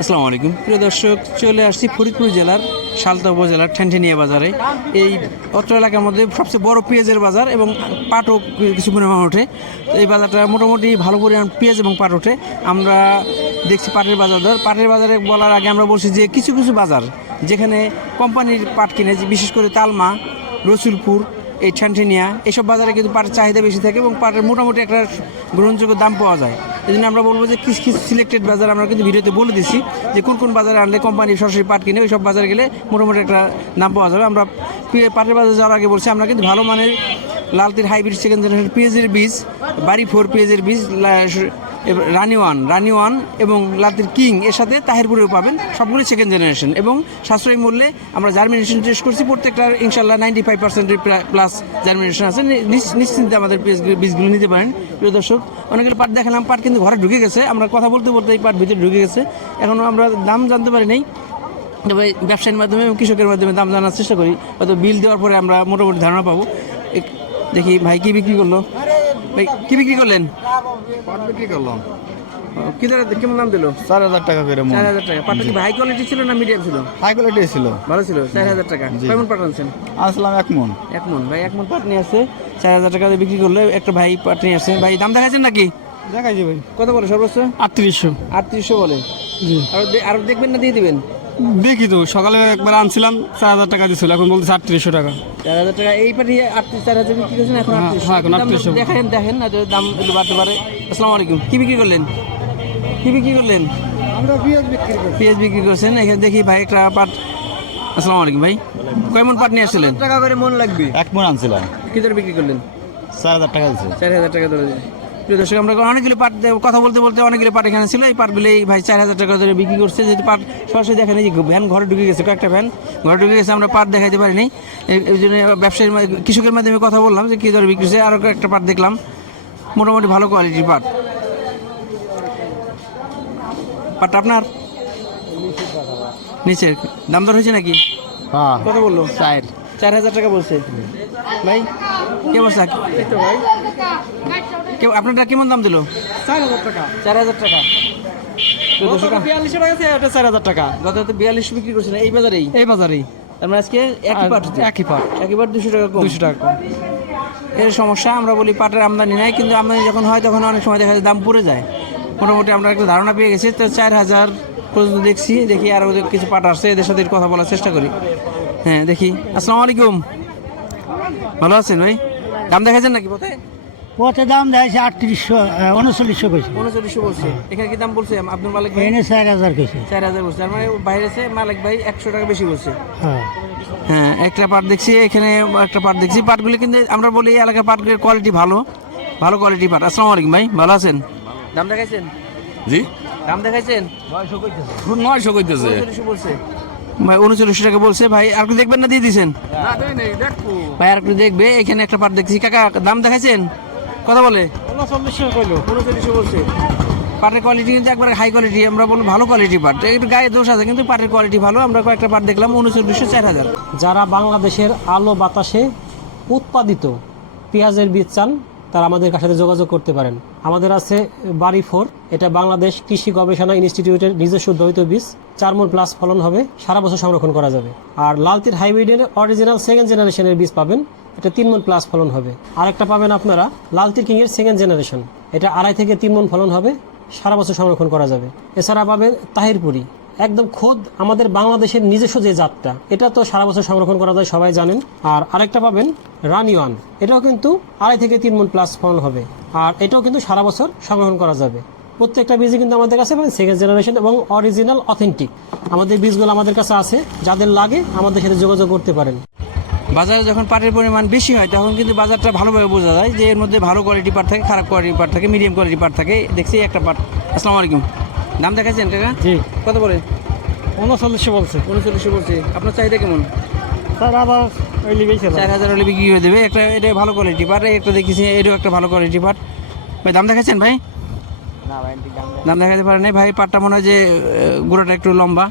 আসসালামু আলাইকুম প্রিয় দর্শক, চলে আসছি ফরিদপুর জেলার সালতা উপজেলার ঠ্যানঠেনিয়া বাজারে। এই অত্র এলাকার মধ্যে সবচেয়ে বড় পেঁয়াজের বাজার এবং পাটও কিছু পরিমাণ ওঠে। তো এই বাজারটা মোটামুটি ভালো পরিমাণ পেঁয়াজ এবং পাট ওঠে। আমরা দেখছি পাটের বাজার দর। পাটের বাজারে বলার আগে আমরা বলছি যে কিছু কিছু বাজার যেখানে কোম্পানির পাট কিনে, বিশেষ করে তালমা, রসুলপুর, এই ঠ্যানঠেনিয়া, এইসব বাজারে কিন্তু পাটের চাহিদা বেশি থাকে এবং পাটের মোটামুটি একটা গ্রহণযোগ্য দাম পাওয়া যায়। এই জন্য আমরা বলবো যে কিছু কিছু সিলেক্টেড বাজার আমরা কিন্তু ভিডিওতে বলে দিচ্ছি যে কোন কোন বাজারে আনলে কোম্পানি সরাসরি পাট কিনে ওই সব বাজারে গেলে মোটামুটি একটা দাম পাওয়া যাবে। আমরা পাটের বাজারে যাওয়ার আগে বলছি আমরা কিন্তু ভালো মানের লালতির হাইব্রিড সেকেন্ড জেনারেশন পেঁয়াজের বীজ, বাড়ি 4 পেঁয়াজের বীজ, রানি ওয়ান এবং লালতির কিং এর সাথে তাহিরপুরেও পাবেন, সবগুলো সেকেন্ড জেনারেশন এবং সাশ্রয়ী মূল্যে। আমরা জার্মিনেশন টেস্ট করছি, প্রত্যেকটার ইনশাল্লাহ 95% প্লাস জার্মিনেশন আছে। নিশ্চিন্তে আমাদের বীজগুলো নিতে পারেন। প্রিয় দর্শক, অনেকগুলো পাট দেখালাম, পাট কিন্তু ঘরে ঢুকে গেছে। আমরা কথা বলতে বলতে এই পাট ভিতরে ঢুকে গেছে, এখনও আমরা দাম জানতে পারি নাই। তবে ব্যবসায়ীর মাধ্যমে এবং কৃষকের মাধ্যমে দাম জানার চেষ্টা করি, হয়তো বিল দেওয়ার পরে আমরা মোটামুটি ধারণা পাবো। দেখি ভাই কি বিক্রি করলো। ভাই কি বিক্রি করলেন? পাট বিক্রি করলাম কি ধরে কেমন দাম দিল? 4,000 টাকা করে। 4,000 টাকা। পাটটা কি হাই কোয়ালিটি ছিল না মিডিয়াম ছিল? হাই কোয়ালিটি ছিল, ভালো ছিল। 4,000 টাকা। কেমন পাট আনছেন? আসলাম 1 মণ। 1 মণ। ভাই 1 মণ পাট নিয়ে আসছে, 4,000 টাকা দিয়ে বিক্রি করলে। একটা ভাই পাট নিয়ে আসছে। ভাই দাম দেখাচ্ছেন নাকি? দেখাইছি ভাই। কত বলে সর্বোচ্চ? 3800 বলে। জি, আর দেখবেন না দিয়ে দিবেন? দেখি তো, সকালে একবার আনছিলাম 4,000 টাকা দিছিল, এখন বলতে 3800 টাকা। 4,000 টাকা। এই পাটি 4,000 বিক্রি করছেন, এখন 3800। এখন 3800। দেখেন না, দাম একটু বাড়তে পারে। আসসালামু আলাইকুম। কি বিক্রি করলেন? কি বিক্রি করলেন? আমরা পেঁয়াজ বিক্রি করি। পেঁয়াজ বিক্রি করছেন। এখানে দেখি ভাই একটা পাট। আসসালামু আলাইকুম ভাই, কয় মণ পাট নিয়ে আসছিলেন? টাকা করে মন লাগবে। 1 মণ আনছিলাম। কি ধরে বিক্রি করলেন? 4,000 টাকা দিছে। 4,000 টাকা ধরে। প্রিয় দর্শক, আমরা অনেকগুলো পাট কথা বলতে বলতে অনেকগুলো পাট এখানে ছিল। এই পাটগুলো ভাই 4,000 টাকা ধরে বিক্রি করছে। যেহেতু পাট সরাসরি দেখেন, এই যে ভ্যান ঘরে ঢুকে গেছে, কয়েকটা ভ্যান ঘরে ঢুকে গেছে, আমরা পাট দেখাইতে পারিনি। এই জন্য ব্যবসায়ীর কৃষকের মাধ্যমে কথা বললাম যে কী ধরে বিক্রি করছে। আরও একটা পাট দেখলাম, মোটামুটি ভালো কোয়ালিটির পাট। পাটটা আপনার নিচের দাম দর হয়েছে নাকি? হ্যাঁ, কত বললো? 4,000 টাকা বলছে। ভাই কি অবস্থা? ভাই আপনারটা কেমন দাম দিল? 4,000 টাকা। 4,000 টাকা। 4200 টাকা আছে, ওটা 4,000 টাকা। গত 42 বিক্রি করছেন এই বাজারেই? এই বাজারেই। তার মানে আজকে একই পাট একই পাট 200 টাকা কম। 200 টাকা কম। এর সমস্যা। আমরা বলি পাটের আমদানি নাই, কিন্তু আমদানি যখন হয় তখন অনেক সময় দেখা যায় দাম পড়ে যায়। মোটামুটি আমরা একটা ধারণা পেয়ে গেছি, তো 4,000 পর্যন্ত দেখি আরও কিছু পাট আসছে, এদের সাথে কথা বলার চেষ্টা করি। হ্যাঁ দেখি। আসসালামু আলাইকুম, ভালো আছেন ভাই? দাম দেখাচ্ছেন নাকি পথে? পথে দাম দেয়ছে 3900 কইছে। 3900 বলছে। এখানে কি দাম বলছে আব্দুল মালিক ভাই? এনে 4000 কইছে। 4,000 বলছে। তার মানে বাইরে মালিক ভাই 100 টাকা বেশি বলছে। হ্যাঁ, হ্যাঁ, একটা পাট দেখছি, এখানে একটা পাট দেখছি। পাটগুলি কিন্তু আমরা বলি এই এলাকার পাটগুলির কোয়ালিটি ভালো কোয়ালিটি পাট। আসসালামু আলাইকুম ভাই, ভালো আছেন? দাম দেখাইছেন? জি, দাম দেখাইছেন? 900 কইতেছে। 3900 বলছে ভাই। 3900 টাকা বলছে ভাই। আর একটু দেখবেন না দিয়ে দিছেন? না দেই নাই, দেখো ভাই আর একটু দেখবে। এখানে একটা পাট দেখছি। কাকা দাম দেখাইছেন? কথা বলে 3900 কইলো। 3900 বলছে। পাটের কোয়ালিটি কিন্তু একবার হাই কোয়ালিটি, আমরা বলবো ভালো কোয়ালিটি পাট। একটু গায়ে দোষ আছে, কিন্তু পাটের কোয়ালিটি ভালো। আমরা কয়েকটা পাট দেখলাম 3900, 4,000। যারা বাংলাদেশের আলো বাতাসে উৎপাদিত পেঁয়াজের বীজ চান, তারা আমাদের সাথে যোগাযোগ করতে পারেন। আমাদের আছে বাড়ি 4, এটা বাংলাদেশ কৃষি গবেষণা ইনস্টিটিউটের নিজস্ব উদ্ভাবিত বীজ। 4 মণ প্লাস ফলন হবে, সারা বছর সংরক্ষণ করা যাবে। আর লালতির হাইব্রিডের অরিজিনাল সেকেন্ড জেনারেশনের বীজ পাবেন, এটা 3 মণ প্লাস ফলন হবে। আরেকটা পাবেন আপনারা লালতির কিংয়ের সেকেন্ড জেনারেশন, এটা 2.5 থেকে 3 মণ ফলন হবে, সারা বছর সংরক্ষণ করা যাবে। এছাড়া পাবেন তাহিরপুরি, একদম খোদ আমাদের বাংলাদেশের নিজস্ব যে জাতটা, এটা তো সারা বছর সংরক্ষণ করা যায়, সবাই জানেন। আর আরেকটা পাবেন রানি ওয়ান, এটাও কিন্তু 2.5 থেকে 3 মণ প্লাস ফলন হবে, আর এটাও কিন্তু সারা বছর সংরক্ষণ করা যাবে। প্রত্যেকটা বীজই কিন্তু আমাদের কাছে সেকেন্ড জেনারেশন এবং অরিজিনাল অথেন্টিক। আমাদের বীজগুলো আমাদের কাছে আছে, যাদের লাগে আমাদের সাথে যোগাযোগ করতে পারেন। বাজারে যখন পাটের পরিমাণ বেশি হয় তখন কিন্তু বাজারটা ভালোভাবে বোঝা যায় যে এর মধ্যে ভালো কোয়ালিটি পাট থাকে, খারাপ কোয়ালিটি পাট থাকে, মিডিয়াম কোয়ালিটি পাট থাকে। দেখছি একটা পাট। আসসালামু আলাইকুম। দাম দেখাচ্ছেন কাকা? জি, কত বলে? 3900 বলছে। 3900 বলছে। আপনার চাহিদা কেমন? স্যার আবার ওই লিবেইছে 4,000 হলে বিক্রি করে দেবে। এটা ভালো কোয়ালিটি পাট। একটা দেখেছি, এটাও একটা ভালো কোয়ালিটি পাট। ভাই দাম দেখাচ্ছেন ভাই? দাম দেখাতে পারে নাই ভাই। পাটটা মনে হয় যে গোড়াটা একটু লম্বা,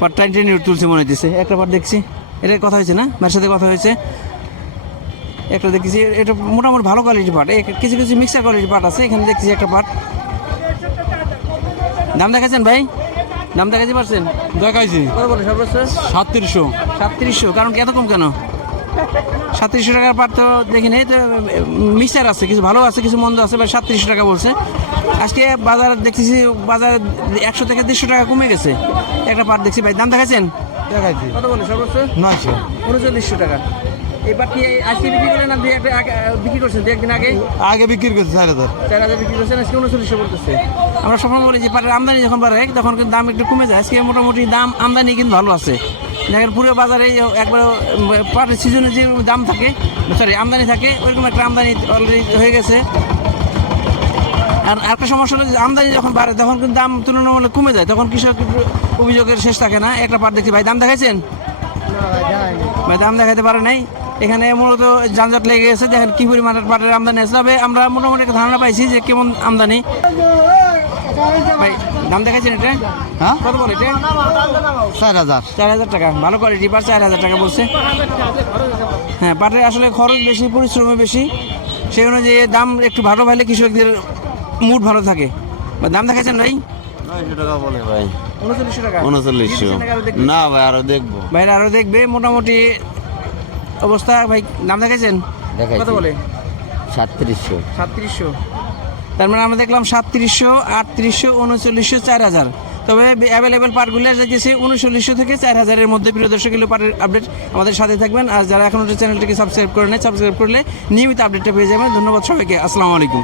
পাটটা টেনে তুলছে মনে হইতেছে। একটা পাট দেখছি, এটার কথা হয়েছে না, মার সাথে কথা হয়েছে। একটা দেখছি, এটা মোটামুটি ভালো কোয়ালিটি পাট। কিছু কিছু মিক্সার কোয়ালিটি পাট আছে। এখানে দেখছি একটা পাট। দাম দেখাচ্ছেন ভাই? দাম দেখাতে পারছেন? দেখাইছি কত বলে সর্বোচ্চ? 3700। 3700। কারণ কি এত কম কেন? 3700 টাকার পাট তো দেখি নেই তো, মিক্সার আছে, কিছু ভালো আছে কিছু মন্দ আছে, বা 3700 টাকা বলছে। আজকে বাজার দেখতেছি, বাজার 100 থেকে 150 টাকা কমে গেছে একটা পাট দেখছি ভাই। দাম দেখাচ্ছেন? দেখাইছি কত বলে সর্বোচ্চ? 900। 3900 টাকা। এই পাট কি আজকে বিক্রি করলেন না বিক্রি করছেন দু একদিন আগে? আগে বিক্রি করছে 4000। 4000 বিক্রি করছেন, আজকে 3900 বলতেছে। আমরা সবসময় বলি যে পাটের আমদানি যখন বাড়ে তখন কিন্তু দাম একটু কমে যায়। আজকে মোটামুটি দাম আমদানি কিন্তু ভালো আছে। দেখেন পুরো বাজারে একবার পাটের সিজনে যে দাম থাকে, সরি আমদানি থাকে, ওইরকম একটা আমদানি অলরেডি হয়ে গেছে। আর একটা সমস্যা হলো যে আমদানি যখন বাড়ে তখন কিন্তু দাম তুলনামূলক কমে যায়, তখন কৃষক অভিযোগের শেষ থাকে না। একটা পাট দেখছি ভাই, দাম দেখাইছেন? ভাই দাম দেখাতে পারে নাই। এখানে মূলত যানজট লেগে গেছে, দেখেন কি পরিমাণের পাটের আমদানি আছে। তবে আমরা মোটামুটি একটা ধারণা পাইছি যে কেমন আমদানি। ভাই দাম দেখাইছেন এটা? হ্যাঁ কত বলে এটা? 4000। 4000 টাকা। ভালো কোয়ালিটি পাট 4000 টাকা বলছে। হ্যাঁ, পাটের আসলে খরচ বেশি, পরিশ্রমও বেশি, সেই অনুযায়ী দাম একটু ভালো পাইলে কৃষকদের মুড ভালো থাকে। দাম দেখাইছেন ভাই? 900 টাকা বলে ভাই। 3900 টাকা। 3900। না ভাই আরো দেখবো। ভাইরা আরো দেখবে, মোটামুটি অবস্থা। ভাই দাম দেখাইছেন? কত বলে? 3700। 3700। তার মানে আমরা দেখলাম 3700, 3800, 3900, 4000। তবে অ্যাভেলেবেল পার্টগুলো যাইতেছে 3900 থেকে 4000 এর মধ্যে। প্রিয় দর্শক, পার্টের আপডেট আমাদের সাথে থাকবেন। আর যারা এখনো চ্যানেলটিকে সাবস্ক্রাইব করে নেয়, সাবস্ক্রাইব করলে নিয়মিত আপডেটটা পেয়ে যাবেন। ধন্যবাদ সবাইকে। আসসালামু আলাইকুম।